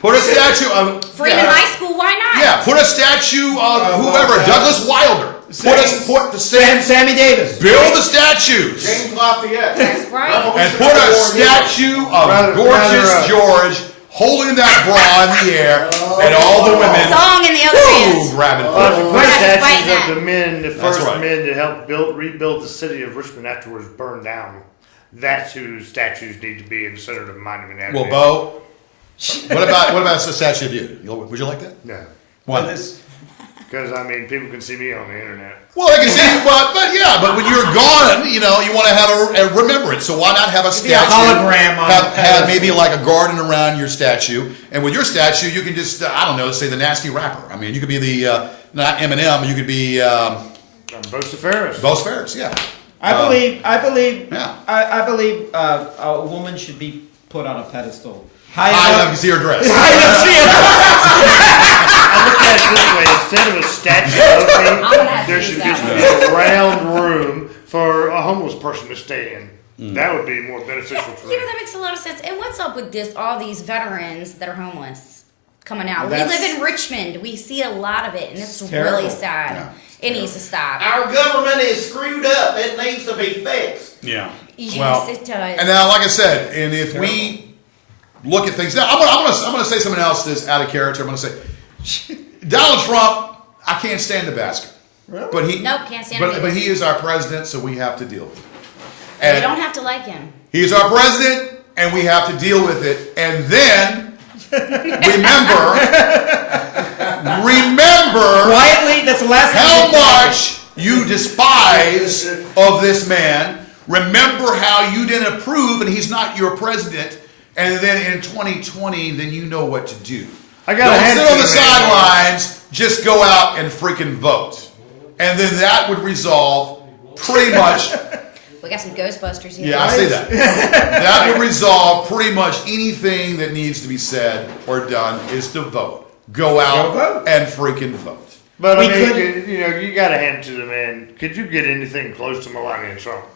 Put a statue of Freeman High School, why not? Yeah, put a statue of whoever, Douglas Wilder. Put the Sammy Davis. Build the statues. James Lafayette. That's right. And put a statue of gorgeous George holding that bra in the air, and all the women Song in the other hand. grabbing The We're not statues fighting that. of the men, the That's first right. men that helped rebuild the city of Richmond after it was burned down. That's who statues need to be in the center of Monument Avenue. Well, Bo, what about the statue of you? Would you like that? No. Why? Because, people can see me on the internet. Well, they can see you, but when you're gone, you want to have a remembrance. So why not have a statue? a hologram on have maybe like a garden around your statue, and with your statue, you can just say the nasty rapper. You could be the not Eminem, you could be Bosa Ferris. Bo Ferris, yeah. I believe Yeah. I believe a woman should be put on a pedestal. High enough to see her dress. I look at it this way: instead of a statue of I'm gonna me, have to there use should that just be a round room for a homeless person to stay in. That would be more beneficial for me. That makes a lot of sense. And what's up with this? All these veterans that are homeless coming out. Well, We live in Richmond. We see a lot of it, and it's terrible. really sad. Yeah. It needs to stop. Our government is screwed up. It needs to be fixed. Yeah. Yes, it does. And now, like I said, and if we look at things now, I'm gonna say something else that's out of character. I'm gonna say Donald Trump. I can't stand the bastard. Really? But he Nope, can't stand him but either. he is our president, so we have to deal with it. We And don't have to like him. he's our president, and we have to deal with it. And then remember Quietly, that's the last thing how you can much you despise of this man. Remember how you didn't approve, and he's not your president. And then in 2020, then you know what to do. I got a Don't hand sit on to the the man. sidelines. Just go out and freaking vote, and then that would resolve pretty much. We got some Ghostbusters here. Yeah, I see that. That would resolve pretty much anything that needs to be said or done is to vote. Go out Go vote. and freaking vote. But We you got to hand to the man. Could you get anything close to Melania Trump?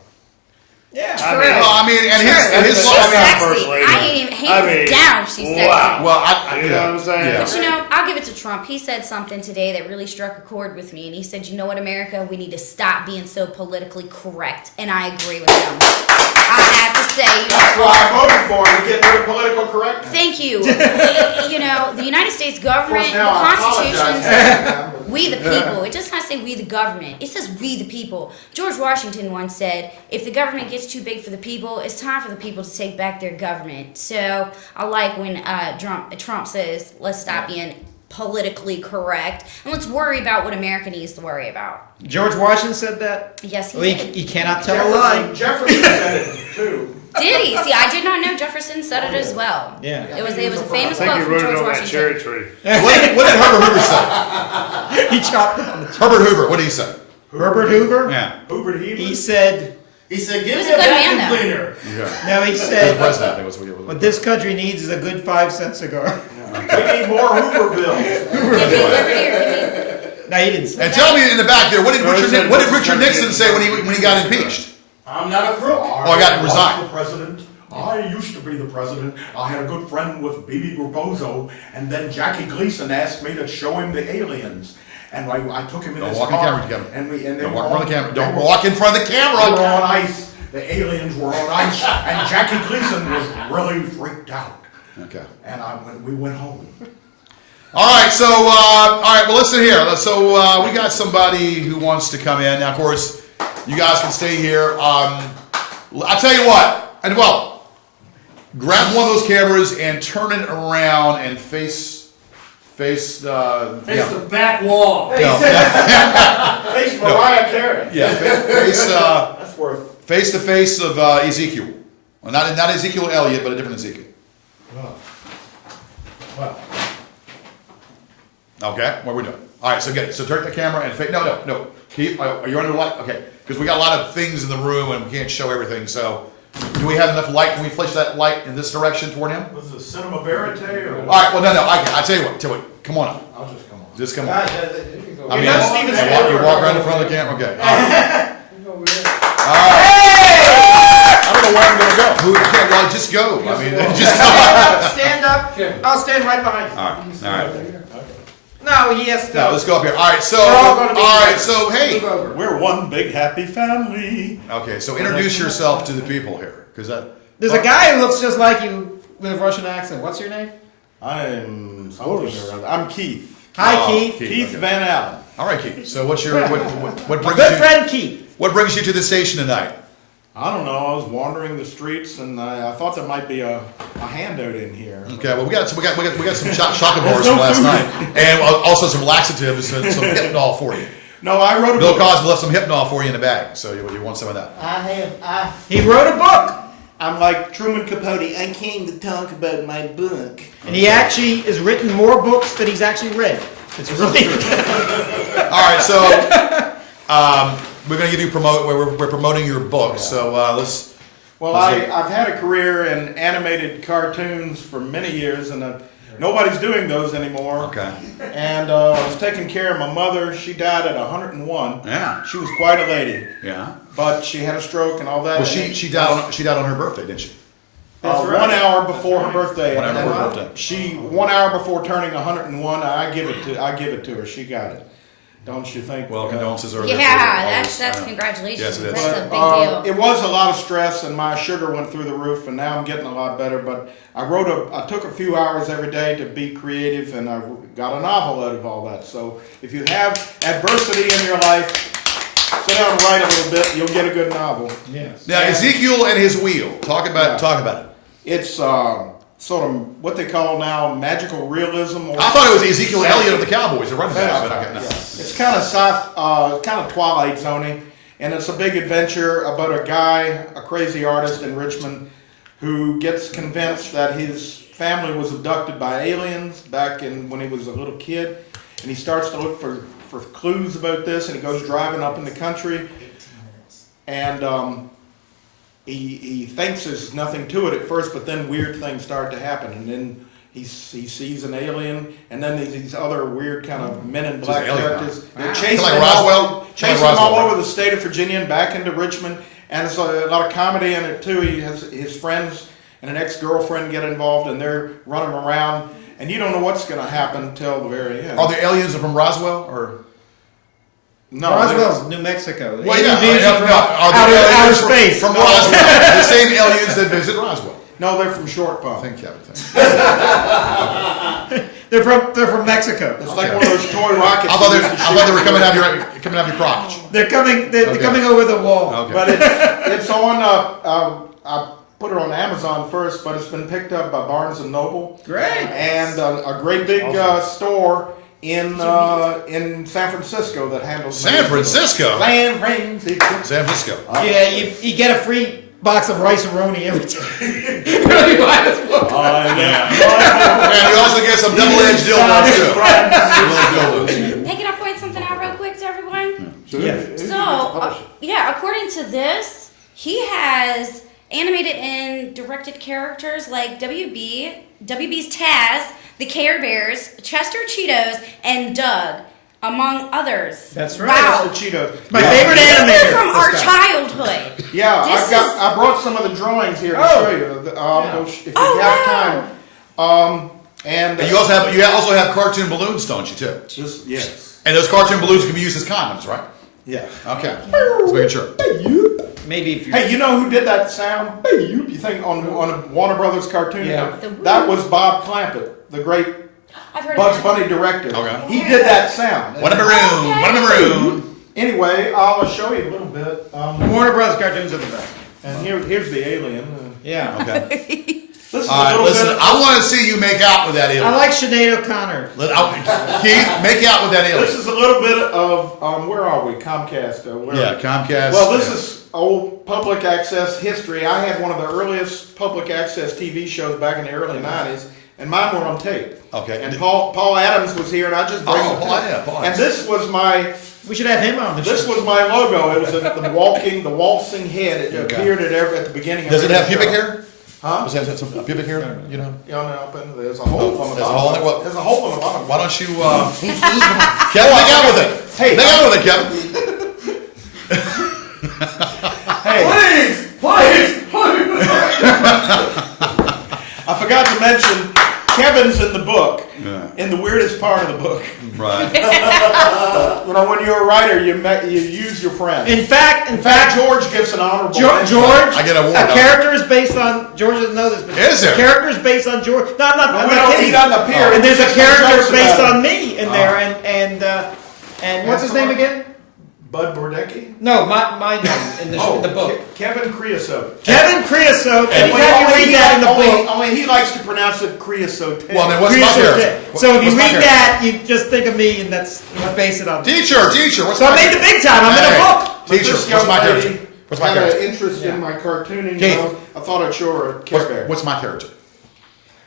Yeah. True. Well, I mean, and his She's law. sexy. lady. I ain't even hands down. She's sexy. Wow. Well, You know what I'm saying? Yeah. But I'll give it to Trump. He said something today that really struck a chord with me. And he said, you know what, America, we need to stop being so politically correct. And I agree with him. I have to say, That's why I voted for him, to get rid of political correctness. thank you. The United States government, the Now I Constitution apologize. says we the people. It does not say we the government. It says we the people. George Washington once said, if the government gets too big for the people, it's time for the people to take back their government. So I like when Trump says, let's stop being politically correct and let's worry about what America needs to worry about. George Washington said that. Yes, he Well, did. you cannot tell a lie. Jefferson said it too. Did he? See, I did not know Jefferson said it as well. Yeah. It was a I famous think quote he from wrote it George on that Washington. cherry tree. What did Herbert Hoover say? He chopped it on the Herbert Hoover, what did he say? Herbert Hoover. Yeah. Hubert Heaver. He said He said, give He was me a a good vacuum man, though. cleaner. No, he The said, president, I think was what he was. what this country needs is a good 5-cent cigar. We need more Hooverville. Give me liberty or give me. No, he didn't say And tell me in the back there, what did Richard Nixon say when he got impeached? I'm not a crook. Oh, I got resigned. The president. I used to be the president. I had a good friend with Bibi Rebozo, and then Jackie Gleason asked me to show him the aliens. And I took him in Don't his walk in car. the camera, Kevin. And they Don't were walk in front of the on- camera. they Don't were- walk in front of the They were camera. on ice. The aliens were on ice, and Jackie Gleason was really freaked out. Okay. And we went home. All right, so all right. Well, listen here. So we got somebody who wants to come in. Now, of course, you guys can stay here. I'll tell you what. And well, grab one of those cameras and turn it around and face. Face Yeah. the back wall. No. Face Mariah Carey. Yeah. That's worth. Face to face of Ezekiel. Well, not Ezekiel Elliott, but a different Ezekiel. Well, Okay, what we're doing. All right, so get it. So turn the camera and face. No. Keep. Are you under the light? Okay, because we got a lot of things in the room and we can't show everything. So, do we have enough light? Can we flash that light in this direction toward him? Was it Cinema Verite or All right. Well, no. I tell you what. Come on up. I'll just come on. Just come on. I You're mean, not Steven you Spielberg. walk right in front of the camera. Okay. All right. I don't know where I'm gonna go. Okay, well, just go. I mean, just go. Stand up. I'll stand right behind you. All right. No, he has to. Now let's go up here. All right. So, We're all gonna be all right. together. So, hey. Move over. We're one big happy family. Okay. So, introduce yourself to the people here, because that. There's a guy who looks just like you with a Russian accent. What's your name? I'm something or other. I'm Keith. Hi, Oh, Keith. Keith okay. Van Allen. All right, Keith. So, what's your what My brings good you? friend Keith. What brings you to the station tonight? I don't know. I was wandering the streets and I thought there might be a handout in here. Okay. Well, we got some chocolate bars from last night, and also some laxatives and some Hypnol for you. No, I wrote a Bill book. Cosby left some Hypnol for you in the bag, so you want some of that. He wrote a book, I'm like Truman Capote. I came to talk about my book. and he actually has written more books than he's actually read. It's really. All right. So we're going to give you we're promoting your book. So let's. Well, I've had a career in animated cartoons for many years, and nobody's doing those anymore. Okay. And I was taking care of my mother. She died at 101. Yeah. She was quite a lady, Yeah. but she had a stroke and all that. Well, she died on her birthday, didn't she? 1 hour before her birthday. 1 hour And before her birthday. She 1 hour before turning 101. I give it to her. She got it. Don't you think? Well, condolences are. Yeah, that's congratulations. Yes, it is. That's a big deal. It was a lot of stress, and my sugar went through the roof, and now I'm getting a lot better. But I took a few hours every day to be creative, and I got a novel out of all that. So if you have adversity in your life, sit down and write a little bit. You'll get a good novel. Yes. Now Ezekiel and his wheel. Talk about it. It's sort of what they call now magical realism. Or I thought it was Ezekiel Elliott of the Cowboys, the running Yeah. back. No. It's kind of Twilight Zoney, and it's a big adventure about a guy, a crazy artist in Richmond, who gets convinced that his family was abducted by aliens back when he was a little kid, and he starts to look for clues about this, and he goes driving up in the country, and he thinks there's nothing to it at first, but then weird things start to happen, and then he sees an alien, and then these other weird kind of men in black It's an alien, characters. huh? They're chasing Like him Roswell? chasing Like him all Roswell. over the state of Virginia and back into Richmond, and there's a lot of comedy in it too. He has his friends and an ex-girlfriend get involved, and they're running around, and you don't know what's going to happen till the very end. Are the aliens from Roswell or? No, Roswell's New Mexico. Well, yeah, Aliens no, from no, are the outer aliens space. from Roswell? The same aliens that visit Roswell. no, they're from Short Pump. Thank you. They're from Mexico. It's like one of those toy rockets. I thought you they, used to I thought they were shoot. coming out of your crotch. They're coming. They're Okay. coming over the wall. Okay. But it's on. I put it on Amazon first, but it's been picked up by Barnes and Noble. Great. And a great big store in San Francisco that handles San Francisco. San Francisco. San Francisco. Yeah, you get a free box of rice-a-roni every time. Really buy this book. And you also get some double-edged dildos too. Little dildos. Hey, can I point something out real quick to everyone? Yeah. So, yeah, according to this, he has animated and directed characters like WB's Taz, the Care Bears, Chester Cheetos, and Doug, among others. That's right. Wow. Mr. Cheeto. My favorite This animator. is from our This guy. childhood. Yeah, This I brought some of the drawings here to Oh. show you. If you Oh, have wow. time. And And you also have cartoon balloons, don't you, too? yes. And those cartoon balloons can be used as condoms, right? Yeah. Okay. Just making sure. Maybe if you. Hey, you know who did that sound? You think on a Warner Brothers cartoon? Yeah. That was Bob Clampett, the great I've heard Bugs of that. Bunny director. Okay. He did that sound. What a maroon. What a maroon. Anyway, I'll show you a little bit. Warner Brothers cartoons are the best. And here's the alien. Yeah. Okay. This is All a right, little listen, bit. I want to see you make out with that I alien. like Sinead O'Connor. Keith, make out with that This alien. is a little bit of where are we? Comcast. Yeah, Comcast. Well, this is old public access history. I had one of the earliest public access TV shows back in the early '90s, and mine were on tape. Okay. And Paul Adams was here, and I just bring Oh, the Paul, tape. yeah, Paul And Adams. this was my We should have him on the show. this was my logo. It was the waltzing head. It Okay. appeared at the beginning. Of Does it have every pubic show. hair? Huh? Does it have some pubic hair? You know. Yeah, no, but there's a hole on the There's a bottom. hole in what? There's a hole on the bottom. Why don't you, Kevin, make out with it. Hey, Make out with it, Kevin. Hey, please. I forgot to mention, Kevin's in the book, in the weirdest part of the book. Right. You know, when you're a writer, you use your friends. In fact, George gets an honorable George, mention. I get a award, a huh? character is based on George doesn't know this, but Is there? a character is based on George. No, I'm not. But I'm we not don't kidding. eat on the pier. And there's a Just character jokes based about on it. me in there, and what's his name again? Bud Bordecki? No, my name in the book. Kevin Creosote. Kevin Creosote. And Anytime you read that in the book, Only he likes to pronounce it Creosote. Well, then what's my Creosote. character? So if you What's my read character? that, you just think of me, and that's I base it on. Teacher, what's So I my made the big time. I'm in a book. But Teacher, this what's young my lady character? What's my had character? an interest in my cartooning. Keith. So I thought I'd show her a Care Bear. What's my character?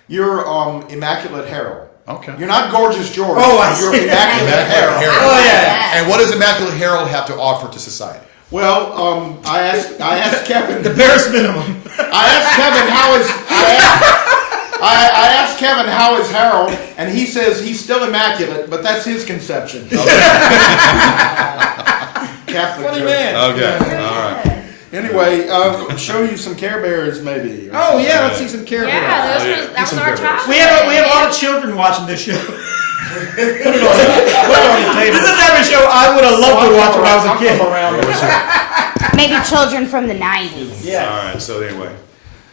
You're Immaculate Harold. Okay. You're not Gorgeous George. Oh, I You're see. Immaculate Harold. Oh yeah. And what does Immaculate Harold have to offer to society? Well, I asked Kevin. The barest minimum. I asked Kevin I asked Kevin how is Harold, and he says he's still immaculate, but that's his conception. Catholic Funny church. man. Okay. All right. Anyway, show you some Care Bears, maybe. Oh yeah, let's see some character. Yeah, that was Some our Care Bears. top. We have a lot of children watching this show. Put it on the table. This is every show I would have loved to watch when I was a kid. Maybe children from the 90s. Yeah. All right. So anyway.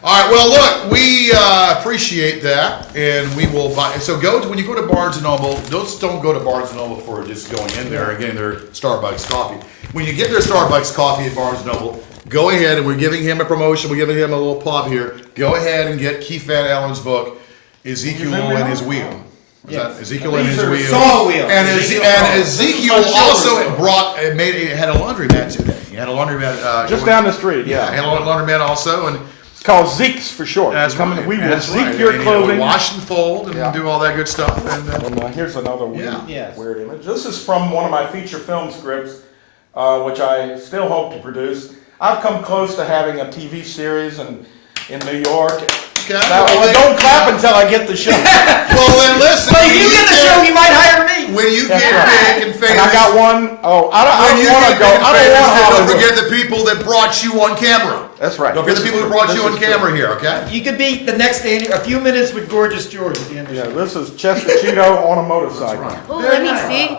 All right. Well, look, we appreciate that, and we will buy. So when you go to Barnes and Noble, don't go to Barnes and Noble for just going in there and getting their Starbucks coffee. When you get their Starbucks coffee at Barnes and Noble, go ahead, and we're giving him a promotion. We're giving him a little plug here. Go ahead and get Keith Van Allen's book, Ezekiel and His Wheel. Is that Ezekiel and His Wheel? Saw Wheel. And Ezekiel also had a laundromat today. He had a laundromat Just down the street, yeah. had a laundromat also, and It's called Zeke's for short. that's Come- right. We will That's Zeke right. your And, clothing. wash and fold, and Yeah. do all that good stuff. And And here's another weird, Yeah. Yes. weird image. This is from one of my feature film scripts, which I still hope to produce. I've come close to having a TV series in New York. Now, don't clap until I get the show. well, then listen. But if you get the show, you might hire me. When you That's get right. big and famous, And I got one. Oh, I when don't you want to get go. big and I famous, don't want don't Hollywood. forget the people that brought you on camera. That's right. Don't forget the people who brought you on camera here. Okay. You could be the next Andy, a few minutes with Gorgeous George at the end of the Yeah, show. this is Chester Cheeto on a motorcycle. Oh, let me see.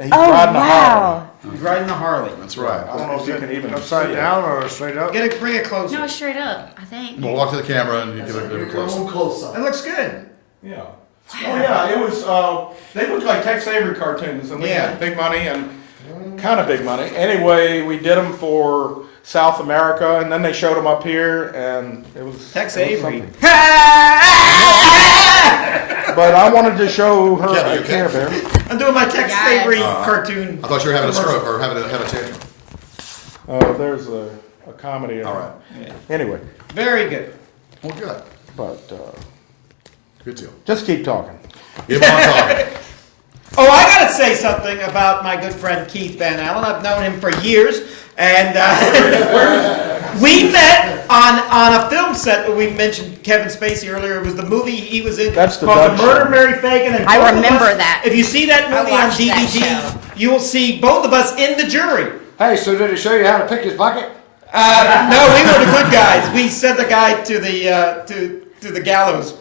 He's Oh, riding a Harley. wow. He's riding the Harley. That's right. I don't know if you can even Upside see it. down or straight up? Bring it closer. No, straight up, I think. We'll walk to the camera and you give it a close. That looks good. Yeah. Oh yeah, it was. They looked like Tex Avery cartoons, and we Yeah. had big money and kind of big money. Anyway, we did them for South America, and then they showed them up here, and it was Tex it was Avery. something. But I wanted to show her Kevin, a you okay? Care Bear. I'm doing my Tex Yes. Avery cartoon. I thought you were having a stroke or having a tantrum. There's a comedy. All right. Anyway, Very good. Well, good. but Good deal. just keep talking. Keep on talking. Oh, I gotta say something about my good friend Keith Van Allen. I've known him for years, and we met on a film set. We mentioned Kevin Spacey earlier. It was the movie he was in That's the called Dutch The Murder Show. Mary Fagan. And I both of remember us- that. If you see that I movie on watched that DVD, show. you will see both of us in the jury. Hey, so did he show you how to pick his pocket? No, we were the good guys. We sent the guy to the gallows.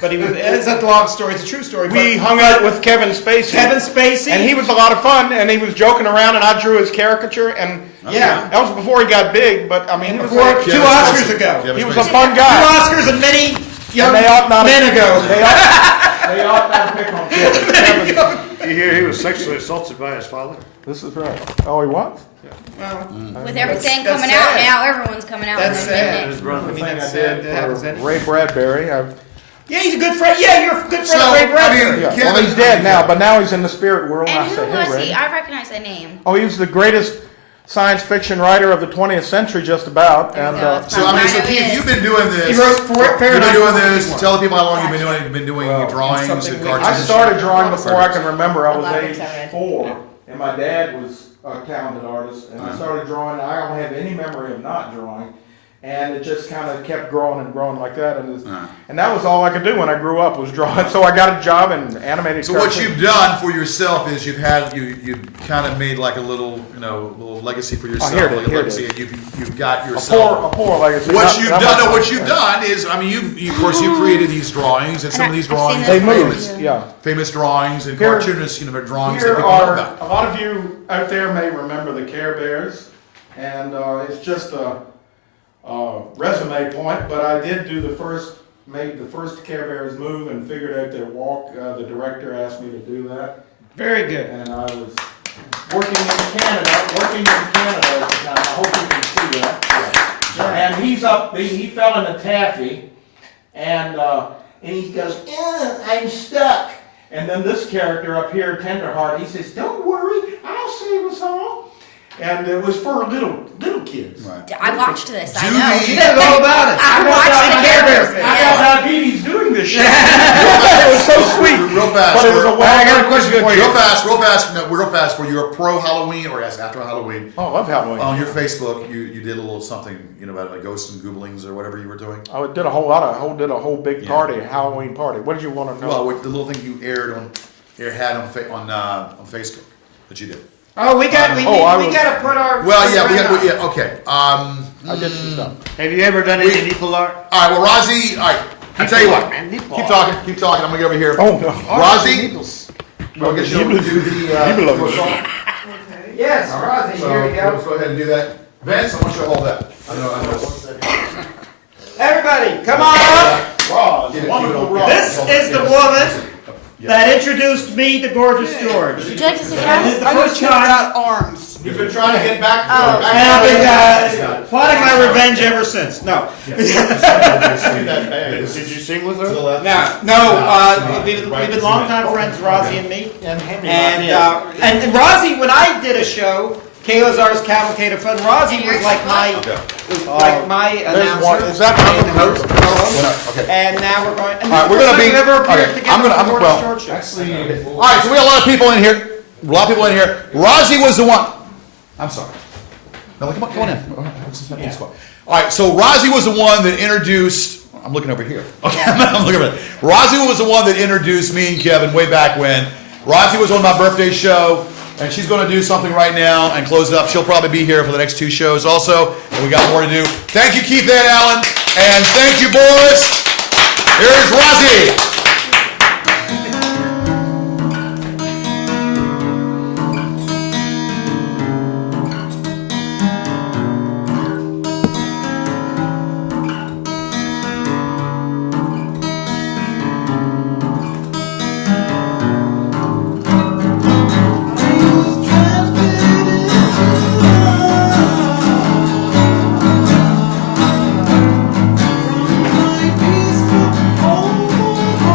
But he was. It's a long story. It's a true story. We but hung out with Kevin Spacey. Kevin Spacey. And he was a lot of fun, and he was joking around, and I drew his caricature, and Yeah. that was before he got big, but I mean, he was Before like, 2 Kevin Oscars Spacey. ago. Kevin he was Spacey. a fun 2 guy. Oscars and many young And they ought not men ago. They ought not to pick on Kevin. You hear he was sexually assaulted by his father? This is right. Oh, he was? With everything That's coming out sad. now, everyone's coming out That's with their sad. name. His brother. I mean, Thing I that's sad did that happens, for isn't it? Ray Bradbury. Yeah, he's a good friend. Yeah, you're a good friend So, of Ray I Bradbury. mean, Yeah. Kevin- Well, he's dead now, but now he's in the spirit world. And I who say, hey, was Ray. he? I recognize that name. Oh, he was the greatest science fiction writer of the 20th century, just about. There we And go. It's So I mean, so I know he Keith, is. you've been doing this. He wrote You've Fahrenheit been doing this. 451. Tell the people how long you've been doing it. You've been doing Well, drawings something and we- cartoons. I started drawing before I can remember. I was A lot of age books I read. 4, and my dad was a talented artist, and I started drawing. I don't have any memory of not drawing, and it just kind of kept growing and growing like that, and that was all I could do when I grew up was draw. So I got a job in animated. So what cartoons. you've done for yourself is you've kind of made like a little little legacy for yourself, here it is, like a here it legacy, is. and you've got yourself. a poor legacy. What Not- you've not done, much no, what like you've that. done is, I mean, of course you created these drawings, and some of these I've seen drawings, They those moved, photos. yeah. famous drawings and Here- cartoonists, drawings that Here people know are about. a lot of you out there may remember the Care Bears, and it's just a resume point. But I did do made the first Care Bears move and figured out their walk. The director asked me to do that, Very good. and I was working in Canada at the time. I hope you can see that. Yeah. And he's up. He fell in a taffy, and he goes, "I'm stuck." And then this character up here, Tenderheart, he says, "Don't worry, I'll save us all." And it was for little kids. Right. I watched this. I Judy- know. You know all about it. I watched the Care Bear Bears. thing. I Yes. got diabetes doing this shit. It was so sweet. Real fast. But it was a I got a well- question for you. Real fast. For you're pro Halloween or yes, after Halloween. Oh, I love Halloween. On your Facebook, you did a little something, about like ghosts and gooblings or whatever you were doing. I did a whole big party, Halloween party. What did you want to know? Well, with the little thing you had on Facebook that you did. Oh, we got I to was- put our. Well, yeah, friend on. okay. I did some stuff. Have you ever done any nipple art? All right, well, Rozzy, all right. I tell you what. Keep talking. I'm gonna get over here. Oh no. Rozzy, we'll get you to do the. Yes, Rosie, So here we go. let's go ahead and do that. Vince, I want you to hold that. I know. Everybody, come on up. Roz, Get it, wonderful keep it Roz. This is the woman that introduced me to Gorgeous George. Would you like to sit And this is down? the first time, arms. You've been trying to get back to Oh. and I've been plotting my revenge ever since. No, Did you sing with her? no. We've been longtime friends, Rosie and me. And Rosie, when I did a show, Kayla's Cavalcade of Fun, Rosie was like my announcer. Is that and the host? Okay. And now we're going. And All right, we're gonna be. Never appeared Okay, together on the Gorgeous well. George show. All right, so we got a lot of people in here. Rozzy was the one. I'm sorry. No, come on in. All right, so Rozzy was the one that introduced. I'm looking over here. Okay, I'm looking over there. Rozzy was the one that introduced me and Kevin way back when. Rozzy was on my birthday show, and she's going to do something right now and close it up. She'll probably be here for the next 2 shows also, and we got more to do. Thank you, Keith Van Allen, and thank you, Boris. Here's Rozzy. From my peaceful home.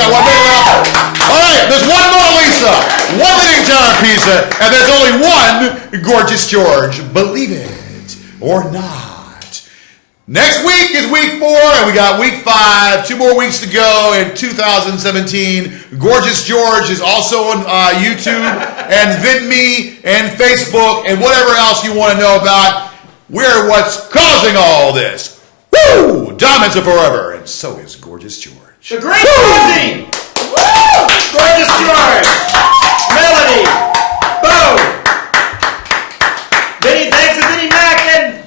got 1 minute left. All right, there's one Mona Lisa, one Leaning Tower Pizza, and there's only one Gorgeous George. Believe it or not. Next week is week 4, and we got week 5. 2 more weeks to go in 2017. Gorgeous George is also on YouTube and VidMe and Facebook and whatever else you want to know about. We're what's causing all this. Woo! Diamonds are forever, and so is Gorgeous George. The Great Rosie! Woo! Gorgeous George! Melody! Bo! Vinny, thanks to Vinny Mac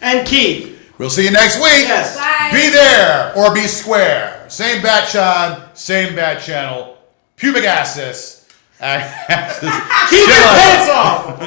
and Keith. We'll see you next week. Yes. Bye. Be there or be square. Same bat on, same bat channel. Pubic access. Keep your pants off!